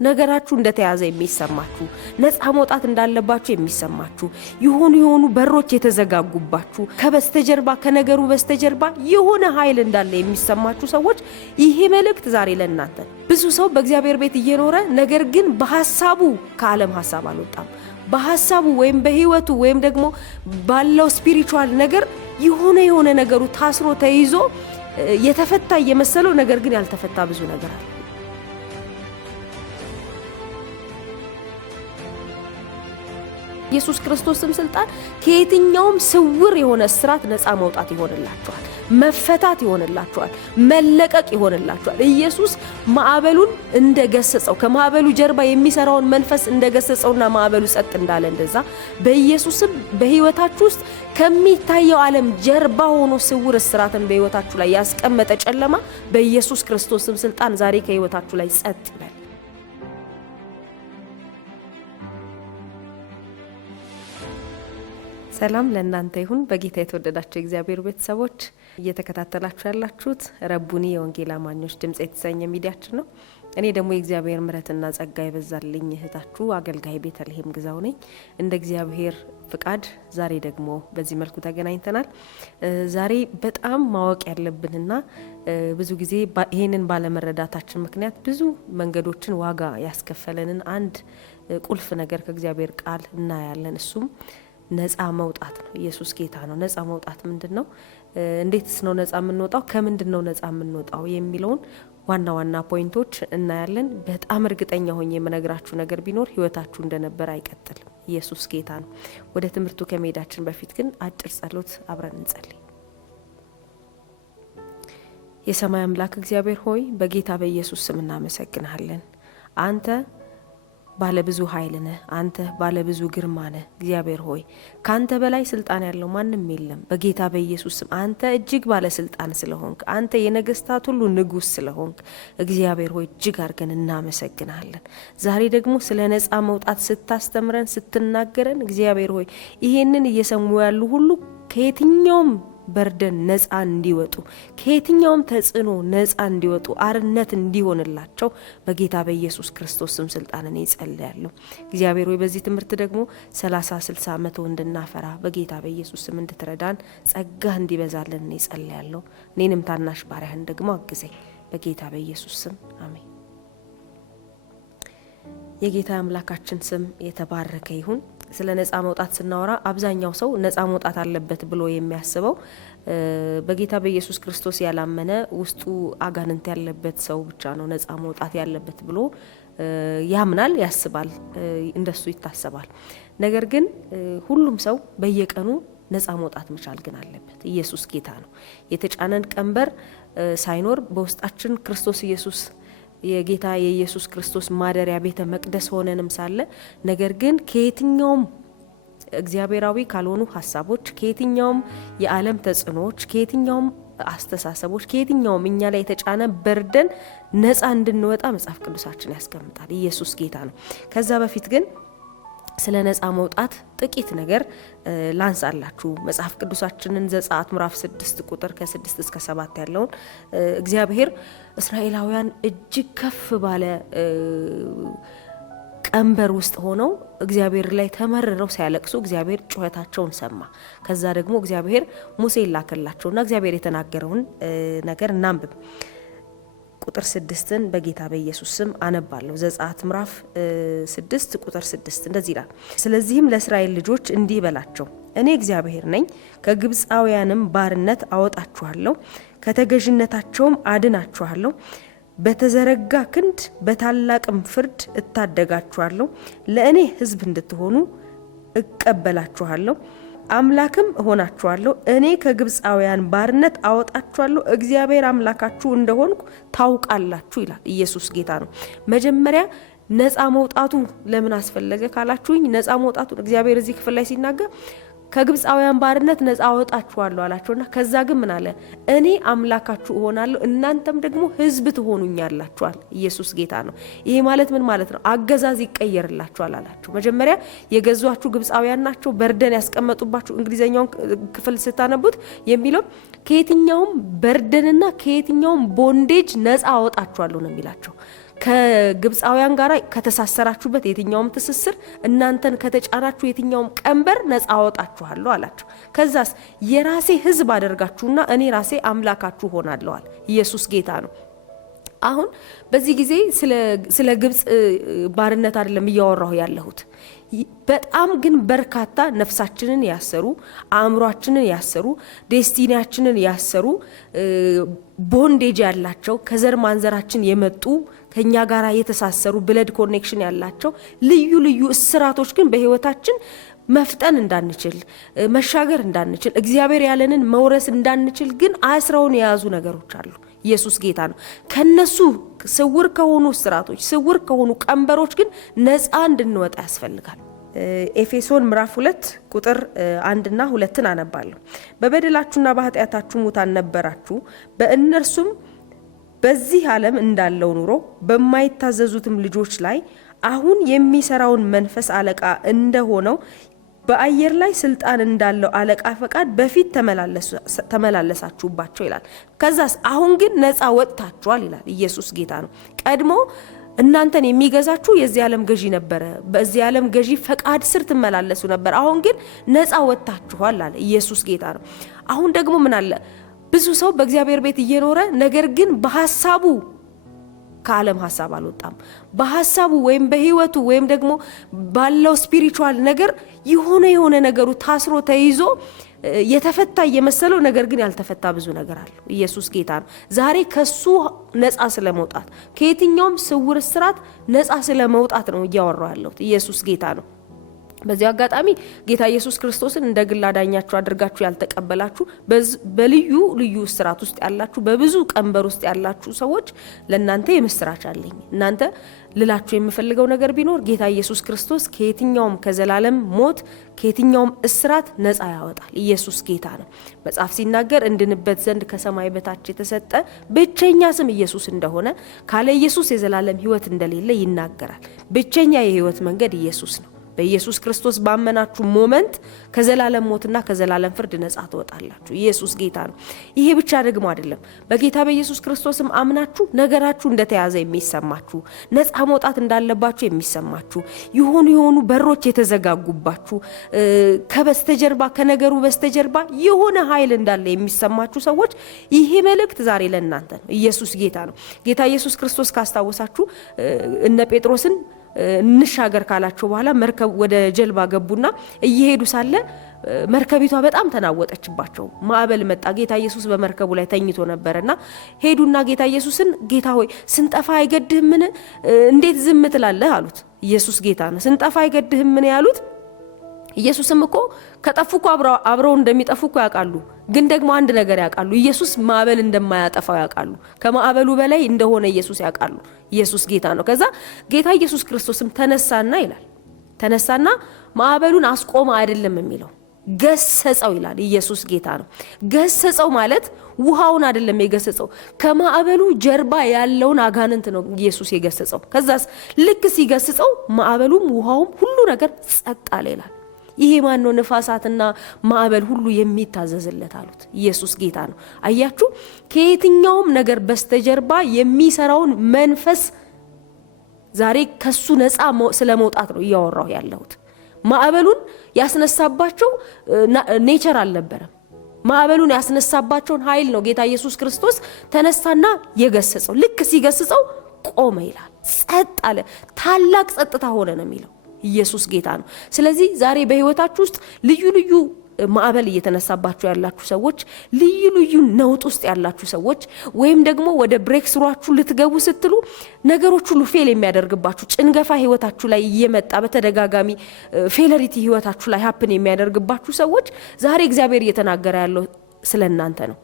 ነገራችሁ እንደተያዘ የሚሰማችሁ ነፃ መውጣት እንዳለባችሁ የሚሰማችሁ የሆኑ በሮች የተዘጋጉባችሁ ከበስተጀርባ ከነገሩ በስተጀርባ የሆነ ኃይል እንዳለ የሚሰማችሁ ሰዎች ይሄ መልእክት ዛሬ ለእናንተ። ብዙ ሰው በእግዚአብሔር ቤት እየኖረ ነገር ግን በሐሳቡ ከዓለም ሐሳብ አልወጣም። በሐሳቡ ወይም በህይወቱ ወይም ደግሞ ባለው ስፒሪቹዋል ነገር የሆነ ነገሩ ታስሮ ተይዞ የተፈታ እየመሰለው ነገር ግን ያልተፈታ ብዙ ነገር አለ። ኢየሱስ ክርስቶስም ስልጣን ከየትኛውም ስውር የሆነ እስራት ነፃ መውጣት ይሆንላችኋል፣ መፈታት ይሆንላችኋል፣ መለቀቅ ይሆንላችኋል። ኢየሱስ ማዕበሉን እንደገሰጸው ከማዕበሉ ጀርባ የሚሰራውን መንፈስ እንደገሰጸውና ማዕበሉ ጸጥ እንዳለ እንደዛ በኢየሱስም በህይወታችሁ ውስጥ ከሚታየው ዓለም ጀርባ ሆኖ ስውር እስራትን በህይወታችሁ ላይ ያስቀመጠ ጨለማ በኢየሱስ ክርስቶስም ስልጣን ዛሬ ከህይወታችሁ ላይ ጸጥ ይበል። ሰላም ለእናንተ ይሁን። በጌታ የተወደዳችሁ እግዚአብሔር ቤተሰቦች እየተከታተላችሁ ያላችሁት ረቡኒ የወንጌል አማኞች ድምጽ የተሰኘ ሚዲያችን ነው። እኔ ደግሞ የእግዚአብሔር ምሕረትና ጸጋ ይበዛልኝ እህታችሁ አገልጋይ ቤተልሔም ግዛው ነኝ። እንደ እግዚአብሔር ፍቃድ ዛሬ ደግሞ በዚህ መልኩ ተገናኝተናል። ዛሬ በጣም ማወቅ ያለብንና ብዙ ጊዜ ይሄንን ባለመረዳታችን ምክንያት ብዙ መንገዶችን ዋጋ ያስከፈለንን አንድ ቁልፍ ነገር ከእግዚአብሔር ቃል እናያለን። እሱም ነፃ መውጣት ነው። ኢየሱስ ጌታ ነው። ነፃ መውጣት ምንድነው? እንዴትስ ነው ነፃ የምንወጣው? ከምንድነው ነፃ የምንወጣው የሚለውን ዋና ፖይንቶች እናያለን። በጣም እርግጠኛ ሆኜ የምነግራችሁ ነገር ቢኖር ህይወታችሁ እንደነበር አይቀጥልም። ኢየሱስ ጌታ ነው። ወደ ትምህርቱ ከመሄዳችን በፊት ግን አጭር ጸሎት አብረን እንጸልይ። የሰማይ አምላክ እግዚአብሔር ሆይ በጌታ በኢየሱስ ስም እናመሰግናለን። አንተ ባለብዙ ኃይል ነህ። አንተ ባለብዙ ግርማ ነህ። እግዚአብሔር ሆይ ካንተ በላይ ስልጣን ያለው ማንም የለም። በጌታ በኢየሱስ ስም አንተ እጅግ ባለ ስልጣን ስለሆንክ፣ አንተ የነገስታት ሁሉ ንጉስ ስለሆንክ እግዚአብሔር ሆይ እጅግ አድርገን እናመሰግናለን። ዛሬ ደግሞ ስለ ነፃ መውጣት ስታስተምረን ስትናገረን እግዚአብሔር ሆይ ይሄንን እየሰሙ ያሉ ሁሉ ከየትኛውም በርደን ነፃ እንዲወጡ ከየትኛውም ተጽዕኖ ነፃ እንዲወጡ አርነት እንዲሆንላቸው በጌታ በኢየሱስ ክርስቶስ ስም ስልጣን እኔ ጸልያለሁ። እግዚአብሔር ሆይ በዚህ ትምህርት ደግሞ 30 60 100 እንድናፈራ በጌታ በኢየሱስ ስም እንድትረዳን ጸጋ እንዲበዛልን እኔ ጸልያለሁ። እኔንም ታናሽ ባሪያህን ደግሞ አግዘኝ በጌታ በኢየሱስ ስም አሜን። የጌታ አምላካችን ስም የተባረከ ይሁን። ስለ ነፃ መውጣት ስናወራ አብዛኛው ሰው ነፃ መውጣት አለበት ብሎ የሚያስበው በጌታ በኢየሱስ ክርስቶስ ያላመነ ውስጡ አጋንንት ያለበት ሰው ብቻ ነው ነፃ መውጣት ያለበት ብሎ ያምናል፣ ያስባል፣ እንደሱ ይታሰባል። ነገር ግን ሁሉም ሰው በየቀኑ ነፃ መውጣት መቻል ግን አለበት። ኢየሱስ ጌታ ነው። የተጫነን ቀንበር ሳይኖር በውስጣችን ክርስቶስ ኢየሱስ የጌታ የኢየሱስ ክርስቶስ ማደሪያ ቤተ መቅደስ ሆነንም ሳለ ነገር ግን ከየትኛውም እግዚአብሔራዊ ካልሆኑ ሐሳቦች፣ ከየትኛውም የዓለም ተጽዕኖዎች፣ ከየትኛውም አስተሳሰቦች፣ ከየትኛውም እኛ ላይ የተጫነ በርደን ነፃ እንድንወጣ መጽሐፍ ቅዱሳችን ያስቀምጣል። ኢየሱስ ጌታ ነው። ከዛ በፊት ግን ስለ ነፃ መውጣት ጥቂት ነገር ላንሳላችሁ። መጽሐፍ ቅዱሳችንን ዘጸአት ምዕራፍ 6 ቁጥር ከ6 እስከ 7 ያለውን እግዚአብሔር እስራኤላውያን እጅግ ከፍ ባለ ቀንበር ውስጥ ሆነው እግዚአብሔር ላይ ተመረረው ሲያለቅሱ እግዚአብሔር ጩኸታቸውን ሰማ። ከዛ ደግሞ እግዚአብሔር ሙሴ ላከላቸውና እግዚአብሔር የተናገረውን ነገር እናንብብ። ቁጥር 6ን በጌታ በኢየሱስ ስም አነባለሁ። ዘጸአት ምዕራፍ 6 ቁጥር 6 እንደዚህ ይላል። ስለዚህም ለእስራኤል ልጆች እንዲህ በላቸው፣ እኔ እግዚአብሔር ነኝ፣ ከግብፃውያንም ባርነት አወጣችኋለሁ፣ ከተገዥነታቸውም አድናችኋለሁ፣ በተዘረጋ ክንድ በታላቅም ፍርድ እታደጋችኋለሁ፣ ለእኔ ሕዝብ እንድትሆኑ እቀበላችኋለሁ፣ አምላክም እሆናችኋለሁ፣ እኔ ከግብፃውያን ባርነት አወጣችኋለሁ፣ እግዚአብሔር አምላካችሁ እንደሆንኩ ታውቃላችሁ ይላል። ኢየሱስ ጌታ ነው። መጀመሪያ ነፃ መውጣቱ ለምን አስፈለገ ካላችሁኝ፣ ነፃ መውጣቱ እግዚአብሔር እዚህ ክፍል ላይ ሲናገር ከግብፃውያን ባርነት ነፃ አወጣችኋለሁ አላቸውና ከዛ ግን ምን አለ? እኔ አምላካችሁ እሆናለሁ እናንተም ደግሞ ሕዝብ ትሆኑኛላችኋል። ኢየሱስ ጌታ ነው። ይሄ ማለት ምን ማለት ነው? አገዛዝ ይቀየርላችኋል አላቸው። መጀመሪያ የገዟችሁ ግብፃውያን ናቸው፣ በርደን ያስቀመጡባችሁ። እንግሊዘኛውን ክፍል ስታነቡት የሚለው ከየትኛውም በርደንና ከየትኛውም ቦንዴጅ ነፃ አወጣችኋለሁ ነው የሚላቸው። ከግብፃውያን ጋር ከተሳሰራችሁበት የትኛውም ትስስር እናንተን ከተጫናችሁ የትኛውም ቀንበር ነፃ አወጣችኋለሁ አላቸው። ከዛስ የራሴ ሕዝብ አደርጋችሁና እኔ ራሴ አምላካችሁ ሆናለሁ። ኢየሱስ ጌታ ነው። አሁን በዚህ ጊዜ ስለ ግብፅ ባርነት አይደለም እያወራሁ ያለሁት። በጣም ግን በርካታ ነፍሳችንን ያሰሩ፣ አእምሯችንን ያሰሩ፣ ዴስቲኒያችንን ያሰሩ፣ ቦንዴጅ ያላቸው ከዘር ማንዘራችን የመጡ ከኛ ጋር የተሳሰሩ ብለድ ኮኔክሽን ያላቸው ልዩ ልዩ እስራቶች ግን በህይወታችን መፍጠን እንዳንችል፣ መሻገር እንዳንችል፣ እግዚአብሔር ያለንን መውረስ እንዳንችል ግን አስረውን የያዙ ነገሮች አሉ። ኢየሱስ ጌታ ነው። ከነሱ ስውር ከሆኑ እስራቶች፣ ስውር ከሆኑ ቀንበሮች ግን ነፃ እንድንወጣ ያስፈልጋል። ኤፌሶን ምዕራፍ 2 ቁጥር 1 እና 2 አነባለሁ። በበደላችሁና በኃጢአታችሁ ሙታን ነበራችሁ፣ በእነርሱም በዚህ ዓለም እንዳለው ኑሮ በማይታዘዙትም ልጆች ላይ አሁን የሚሰራውን መንፈስ አለቃ እንደሆነው በአየር ላይ ስልጣን እንዳለው አለቃ ፈቃድ በፊት ተመላለሳችሁባቸው ይላል። ከዛስ አሁን ግን ነፃ ወጥታችኋል ይላል። ኢየሱስ ጌታ ነው። ቀድሞ እናንተን የሚገዛችሁ የዚህ ዓለም ገዢ ነበረ። በዚህ ዓለም ገዢ ፈቃድ ስር ትመላለሱ ነበር። አሁን ግን ነፃ ወጥታችኋል አለ። ኢየሱስ ጌታ ነው። አሁን ደግሞ ምን አለ? ብዙ ሰው በእግዚአብሔር ቤት እየኖረ ነገር ግን በሐሳቡ ከዓለም ሐሳብ አልወጣም። በሐሳቡ ወይም በህይወቱ ወይም ደግሞ ባለው ስፒሪቹዋል ነገር የሆነ ነገሩ ታስሮ ተይዞ የተፈታ የመሰለው ነገር ግን ያልተፈታ ብዙ ነገር አለ። ኢየሱስ ጌታ ነው። ዛሬ ከሱ ነፃ ስለመውጣት ከየትኛውም ስውር እስራት ነፃ ስለመውጣት ነው እያወራው ያለሁት። ኢየሱስ ጌታ ነው። በዚህ አጋጣሚ ጌታ ኢየሱስ ክርስቶስን እንደ ግል አዳኛችሁ አድርጋችሁ ያልተቀበላችሁ፣ በልዩ ልዩ እስራት ውስጥ ያላችሁ፣ በብዙ ቀንበር ውስጥ ያላችሁ ሰዎች ለእናንተ የምስራች አለኝ። እናንተ ልላችሁ የምፈልገው ነገር ቢኖር ጌታ ኢየሱስ ክርስቶስ ከየትኛውም ከዘላለም ሞት ከየትኛውም እስራት ነፃ ያወጣል። ኢየሱስ ጌታ ነው። መጽሐፍ ሲናገር እንድንበት ዘንድ ከሰማይ በታች የተሰጠ ብቸኛ ስም ኢየሱስ እንደሆነ፣ ካለ ኢየሱስ የዘላለም ሕይወት እንደሌለ ይናገራል። ብቸኛ የሕይወት መንገድ ኢየሱስ ነው። በኢየሱስ ክርስቶስ ባመናችሁ ሞመንት ከዘላለም ሞትና ከዘላለም ፍርድ ነፃ ትወጣላችሁ። ኢየሱስ ጌታ ነው። ይሄ ብቻ ደግሞ አይደለም። በጌታ በኢየሱስ ክርስቶስም አምናችሁ ነገራችሁ እንደተያዘ የሚሰማችሁ፣ ነፃ መውጣት እንዳለባችሁ የሚሰማችሁ፣ የሆኑ በሮች የተዘጋጉባችሁ፣ ከበስተጀርባ ከነገሩ በስተጀርባ የሆነ ኃይል እንዳለ የሚሰማችሁ ሰዎች ይሄ መልእክት ዛሬ ለእናንተ ነው። ኢየሱስ ጌታ ነው። ጌታ ኢየሱስ ክርስቶስ ካስታወሳችሁ እነ ጴጥሮስን እንሻገር ካላቸው በኋላ መርከብ ወደ ጀልባ ገቡና እየሄዱ ሳለ መርከቢቷ በጣም ተናወጠችባቸው። ማዕበል መጣ። ጌታ ኢየሱስ በመርከቡ ላይ ተኝቶ ነበርና ሄዱና ጌታ ኢየሱስን ጌታ ሆይ ስንጠፋ አይገድህምን? እንዴት ዝም ትላለህ አሉት። ኢየሱስ ጌታ ነው። ስንጠፋ አይገድህምን ያሉት። ኢየሱስም እኮ ከጠፉ እኮ አብረው እንደሚጠፉ እኮ ያውቃሉ። ግን ደግሞ አንድ ነገር ያውቃሉ። ኢየሱስ ማዕበል እንደማያጠፋው ያውቃሉ። ከማዕበሉ በላይ እንደሆነ ኢየሱስ ያውቃሉ። ኢየሱስ ጌታ ነው። ከዛ ጌታ ኢየሱስ ክርስቶስም ተነሳና ይላል። ተነሳና ማዕበሉን አስቆመ አይደለም የሚለው ገሰጸው ይላል። ኢየሱስ ጌታ ነው። ገሰጸው ማለት ውሃውን አይደለም የገሰጸው፣ ከማዕበሉ ጀርባ ያለውን አጋንንት ነው ኢየሱስ የገሰጸው። ከዛስ ልክ ሲገስጸው ማዕበሉም ውሃውም ሁሉ ነገር ጸጥ አለ ይላል። ይሄ ማን ነው? ንፋሳትና ማዕበል ሁሉ የሚታዘዝለት አሉት። ኢየሱስ ጌታ ነው። አያችሁ፣ ከየትኛውም ነገር በስተጀርባ የሚሰራውን መንፈስ ዛሬ ከሱ ነፃ ስለመውጣት ነው እያወራሁ ያለሁት። ማዕበሉን ያስነሳባቸው ኔቸር አልነበረም። ማዕበሉን ያስነሳባቸውን ኃይል ነው ጌታ ኢየሱስ ክርስቶስ ተነሳና የገሰጸው። ልክ ሲገስጸው ቆመ ይላል። ጸጥ አለ። ታላቅ ጸጥታ ሆነ ነው የሚለው። ኢየሱስ ጌታ ነው። ስለዚህ ዛሬ በህይወታችሁ ውስጥ ልዩ ልዩ ማዕበል እየተነሳባችሁ ያላችሁ ሰዎች፣ ልዩ ልዩ ነውጥ ውስጥ ያላችሁ ሰዎች፣ ወይም ደግሞ ወደ ብሬክ ስሯችሁ ልትገቡ ስትሉ ነገሮች ሁሉ ፌል የሚያደርግባችሁ፣ ጭንገፋ ህይወታችሁ ላይ እየመጣ በተደጋጋሚ ፌለሪቲ ህይወታችሁ ላይ ሀፕን የሚያደርግባችሁ ሰዎች ዛሬ እግዚአብሔር እየተናገረ ያለው ስለእናንተ ነው።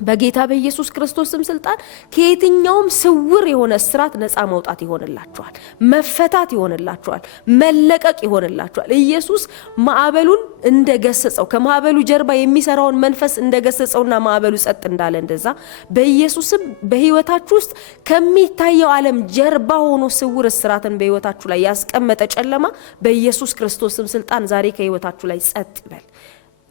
በጌታ በኢየሱስ ክርስቶስም ስልጣን ከየትኛውም ስውር የሆነ እስራት ነፃ መውጣት ይሆንላችኋል። መፈታት ይሆንላችኋል። መለቀቅ ይሆንላችኋል። ኢየሱስ ማዕበሉን እንደገሰጸው፣ ከማዕበሉ ጀርባ የሚሰራውን መንፈስ እንደገሰጸውና ማዕበሉ ጸጥ እንዳለ እንደዛ በኢየሱስም በህይወታችሁ ውስጥ ከሚታየው ዓለም ጀርባ ሆኖ ስውር እስራትን በህይወታችሁ ላይ ያስቀመጠ ጨለማ በኢየሱስ ክርስቶስም ስልጣን ዛሬ ከህይወታችሁ ላይ ጸጥ ይበል።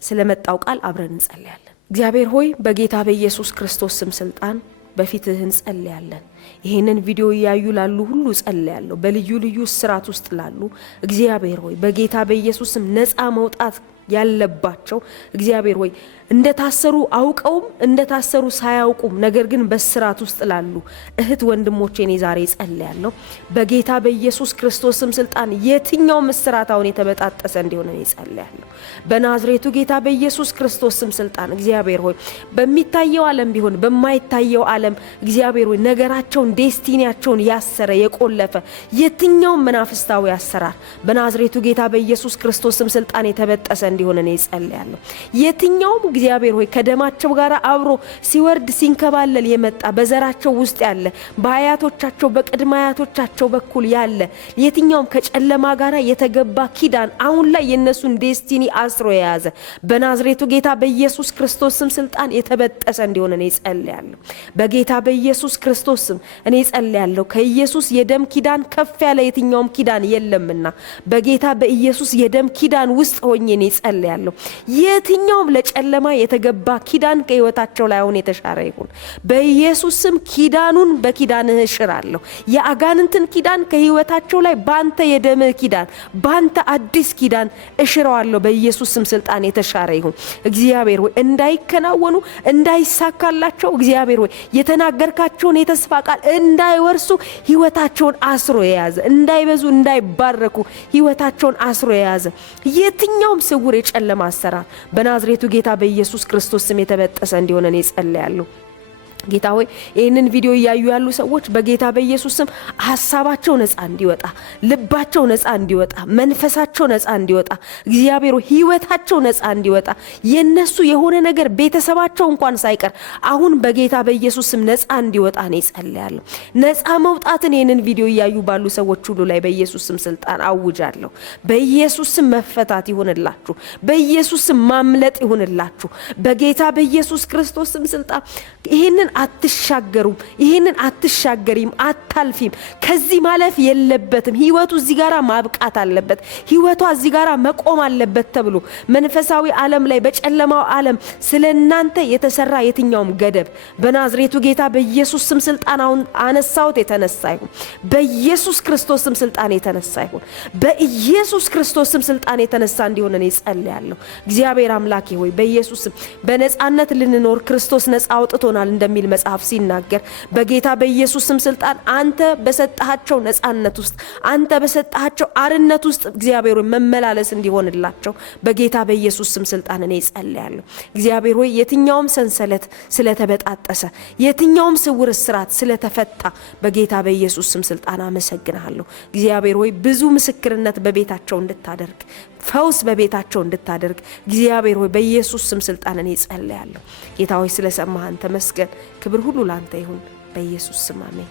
ስለመጣው ቃል አብረን እንጸልያለን። እግዚአብሔር ሆይ በጌታ በኢየሱስ ክርስቶስ ስም ስልጣን በፊትህ እንጸልያለን። ይሄንን ቪዲዮ ያዩ ላሉ ሁሉ ጸልያለሁ። በልዩ ልዩ ስራት ውስጥ ላሉ እግዚአብሔር ሆይ በጌታ በኢየሱስ ስም ነፃ መውጣት ያለባቸው እግዚአብሔር ሆይ እንደታሰሩ አውቀውም እንደታሰሩ ሳያውቁም ነገር ግን በስራት ውስጥ ላሉ እህት ወንድሞቼ እኔ ዛሬ ጸልያለሁ በጌታ በኢየሱስ ክርስቶስም ስልጣን የትኛው እስራት አሁን የተበጣጠሰ እንዲሆን እኔ ጸልያለሁ በናዝሬቱ ጌታ በኢየሱስ ክርስቶስም ስልጣን እግዚአብሔር ሆይ በሚታየው ዓለም ቢሆን በማይታየው ዓለም እግዚአብሔር ሆይ ነገራቸውን ዴስቲኒያቸውን ያሰረ የቆለፈ የትኛው መናፍስታዊ አሰራር በናዝሬቱ ጌታ በኢየሱስ ክርስቶስም ስልጣን የተበጠሰ እንዲሆን እኔ ጸልያለሁ የትኛው እግዚአብሔር ሆይ ከደማቸው ጋር አብሮ ሲወርድ ሲንከባለል የመጣ በዘራቸው ውስጥ ያለ በአያቶቻቸው በቅድማያቶቻቸው በኩል ያለ የትኛውም ከጨለማ ጋር የተገባ ኪዳን አሁን ላይ የነሱን ዴስቲኒ አስሮ የያዘ በናዝሬቱ ጌታ በኢየሱስ ክርስቶስም ስልጣን የተበጠሰ እንዲሆን እኔ ጸልያለሁ በጌታ በኢየሱስ ክርስቶስም እኔ ጸልያለሁ ከኢየሱስ የደም ኪዳን ከፍ ያለ የትኛውም ኪዳን የለምና በጌታ በኢየሱስ የደም ኪዳን ውስጥ ሆኜ እኔ ጸልያለሁ የትኛውም ለጨለማ የተገባ ኪዳን ከህይወታቸው ላይ አሁን የተሻረ ይሁን በኢየሱስ ስም ኪዳኑን በኪዳንህ እሽራለሁ የአጋንንትን ኪዳን ከህይወታቸው ላይ ባንተ የደም ኪዳን ባንተ አዲስ ኪዳን እሽራዋለሁ በኢየሱስ ስም ስልጣን የተሻረ ይሁን እግዚአብሔር ሆይ እንዳይከናወኑ እንዳይሳካላቸው እግዚአብሔር ሆይ የተናገርካቸውን የተስፋ ቃል እንዳይወርሱ ህይወታቸውን አስሮ የያዘ እንዳይበዙ እንዳይባረኩ ህይወታቸውን አስሮ የያዘ የትኛውም ስውር የጨለማ አሰራር በናዝሬቱ ጌታ በኢየሱስ ክርስቶስ ስም የተበጠሰ እንዲሆን እኔ ጸልያለሁ ጌታ ሆይ ይሄንን ቪዲዮ ያዩ ያሉ ሰዎች በጌታ በኢየሱስ ስም ሐሳባቸው ነፃ እንዲወጣ ልባቸው ነፃ እንዲወጣ መንፈሳቸው ነፃ እንዲወጣ እግዚአብሔር ህይወታቸው ነፃ እንዲወጣ የነሱ የሆነ ነገር ቤተሰባቸው እንኳን ሳይቀር አሁን በጌታ በኢየሱስ ስም ነፃ እንዲወጣ እኔ ጸልያለሁ ነፃ መውጣትን ይሄንን ቪዲዮ ያዩ ባሉ ሰዎች ሁሉ ላይ በኢየሱስ ስም ስልጣን አውጃለሁ በኢየሱስ ስም መፈታት ይሁንላችሁ በኢየሱስ ስም ማምለጥ ይሁንላችሁ በጌታ በኢየሱስ ክርስቶስ ስም ስልጣን ይሄንን አትሻገሩም ይሄንን አትሻገሪም አታልፊም ከዚህ ማለፍ የለበትም ህይወቱ እዚህ ጋራ ማብቃት አለበት ህይወቷ እዚህ ጋራ መቆም አለበት ተብሎ መንፈሳዊ ዓለም ላይ በጨለማው ዓለም ስለናንተ የተሰራ የትኛውም ገደብ በናዝሬቱ ጌታ በኢየሱስ ስም ስልጣን አሁን አነሳውት የተነሳ ይሁን በኢየሱስ ክርስቶስ ስም ስልጣን የተነሳ ይሁን በኢየሱስ ክርስቶስ ስም ስልጣን የተነሳ እንዲሆን እኔ ጸልያለሁ እግዚአብሔር አምላኬ ሆይ በኢየሱስ ስም በነጻነት ልንኖር ክርስቶስ ነጻ አውጥቶናል እንደሚል መጽሐፍ ሲናገር በጌታ በኢየሱስ ስም ስልጣን አንተ በሰጣቸው ነጻነት ውስጥ አንተ በሰጣቸው አርነት ውስጥ እግዚአብሔር ሆይ መመላለስ እንዲሆንላቸው በጌታ በኢየሱስ ስም ስልጣን እኔ ጸልያለሁ እግዚአብሔር ሆይ የትኛውም ሰንሰለት ስለተበጣጠሰ የትኛውም ስውር እስራት ስለተፈታ በጌታ በኢየሱስ ስም ስልጣን አመሰግናለሁ እግዚአብሔር ሆይ ብዙ ምስክርነት በቤታቸው እንድታደርግ ፈውስ በቤታቸው እንድታደርግ እግዚአብሔር ሆይ በኢየሱስ ስም ስልጣን እኔ ጸልያለሁ ጌታ ሆይ ስለሰማህን ተመስገን ክብር ሁሉ ላንተ ይሁን በኢየሱስ ስም አሜን